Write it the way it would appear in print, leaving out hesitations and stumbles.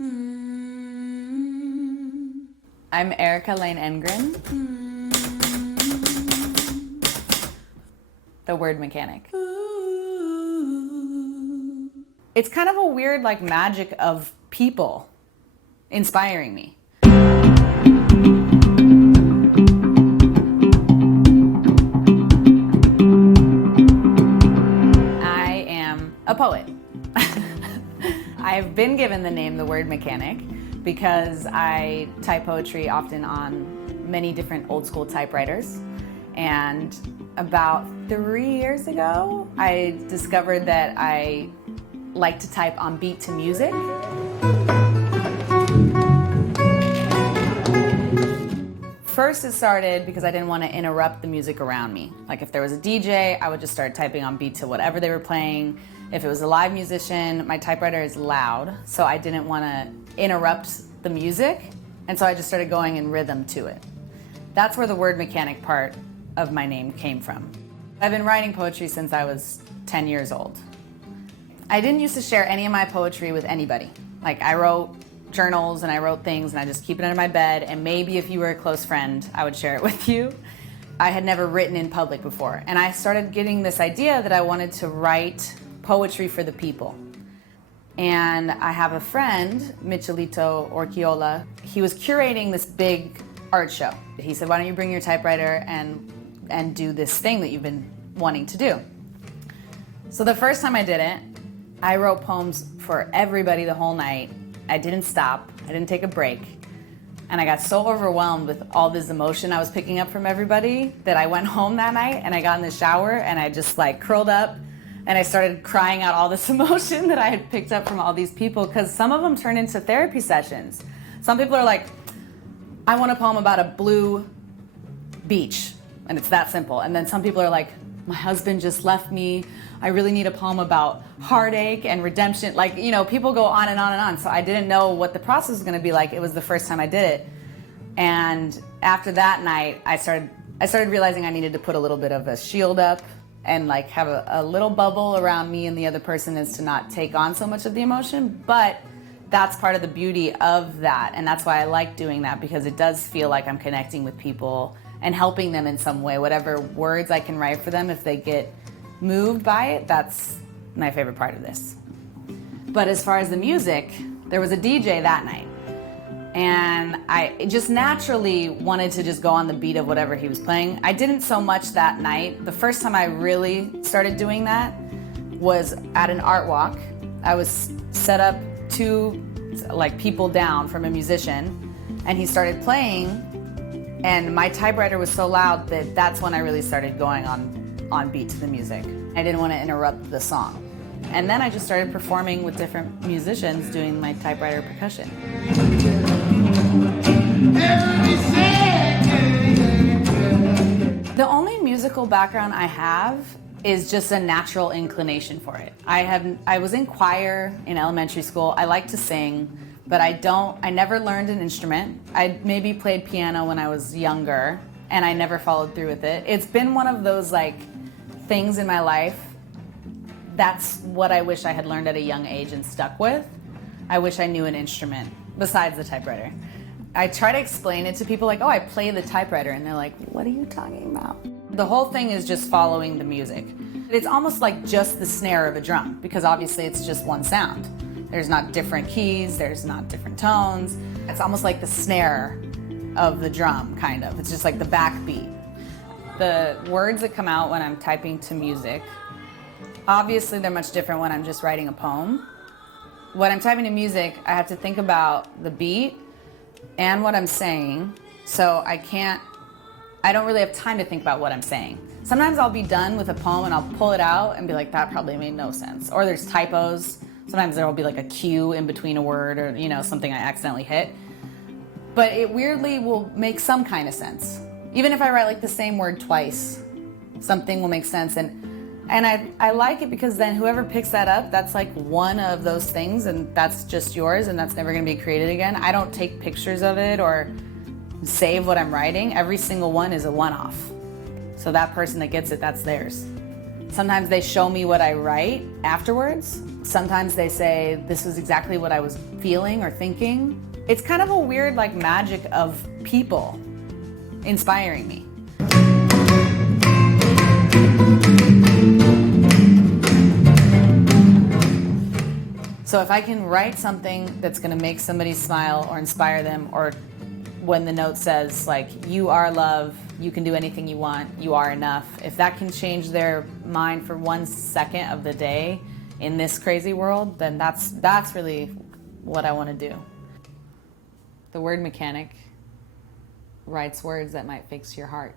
I'm Erika Enggren, the word mechanic. It's kind of a weird magic of people inspiring me. I am a poet. I've been given the name the word mechanic because I type poetry often on many different old school typewriters. And about 3 years ago, I discovered that I like to type on beat to music. First it started because I didn't want to interrupt the music around me. Like if there was a DJ, I would just start typing on beat to whatever they were playing. If it was a live musician, my typewriter is loud, so I didn't want to interrupt the music, and so I just started going in rhythm to it. That's where the word mechanic part of my name came from. I've been writing poetry since I was 10 years old. I didn't used to share any of my poetry with anybody. Like I wrote journals and I wrote things and I just keep it under my bed, and maybe if you were a close friend, I would share it with you. I had never written in public before, and I started getting this idea that I wanted to write poetry for the people. And I have a friend, Michelito Orquiola. He was curating this big art show. He said, why don't you bring your typewriter and do this thing that you've been wanting to do? So the first time I did it, I wrote poems for everybody the whole night. I didn't stop, I didn't take a break. And I got so overwhelmed with all this emotion I was picking up from everybody that I went home that night and I got in the shower and I just curled up and I started crying out all this emotion that I had picked up from all these people, because some of them turned into therapy sessions. Some people are like, I want a poem about a blue beach, and it's that simple. And then some people are like, my husband just left me. I really need a poem about heartache and redemption. People go on and on and on. So I didn't know what the process was going to be like. It was the first time I did it. And after that night, I started realizing I needed to put a little bit of a shield up and have a little bubble around me and the other person, is to not take on so much of the emotion. But that's part of the beauty of that. And that's why I like doing that, because it does feel like I'm connecting with people and helping them in some way. Whatever words I can write for them, if they get moved by it, that's my favorite part of this. But as far as the music, there was a DJ that night. And I just naturally wanted to just go on the beat of whatever he was playing. I didn't so much that night. The first time I really started doing that was at an art walk. I was set up 2 people down from a musician, and he started playing, and my typewriter was so loud that that's when I really started going on beat to the music. I didn't want to interrupt the song. And then I just started performing with different musicians doing my typewriter percussion. The only musical background I have is just a natural inclination for it. I was in choir in elementary school. I like to sing, but I never learned an instrument. I maybe played piano when I was younger, and I never followed through with it. It's been one of those things in my life. That's what I wish I had learned at a young age and stuck with. I wish I knew an instrument besides the typewriter. I try to explain it to people oh, I play the typewriter, and they're like, what are you talking about? The whole thing is just following the music. It's almost like just the snare of a drum, because obviously it's just one sound. There's not different keys, there's not different tones. It's almost like the snare of the drum, kind of. It's just like the backbeat. The words that come out when I'm typing to music, obviously they're much different when I'm just writing a poem. When I'm typing to music, I have to think about the beat and what I'm saying, so I don't really have time to think about what I'm saying. Sometimes I'll be done with a poem and I'll pull it out and be like, that probably made no sense. Or there's typos. Sometimes there will be a Q in between a word, or something I accidentally hit. But it weirdly will make some kind of sense. Even if I write the same word twice, something will make sense. And I like it, because then whoever picks that up, that's one of those things, and that's just yours, and that's never going to be created again. I don't take pictures of it or save what I'm writing. Every single one is a one-off. So that person that gets it, that's theirs. Sometimes they show me what I write afterwards. Sometimes they say, this was exactly what I was feeling or thinking. It's kind of a weird like magic of people inspiring me. So if I can write something that's gonna make somebody smile or inspire them, or when the note says like, you are love, you can do anything you want, you are enough. If that can change their mind for 1 second of the day in this crazy world, then that's really what I want to do. The word mechanic writes words that might fix your heart.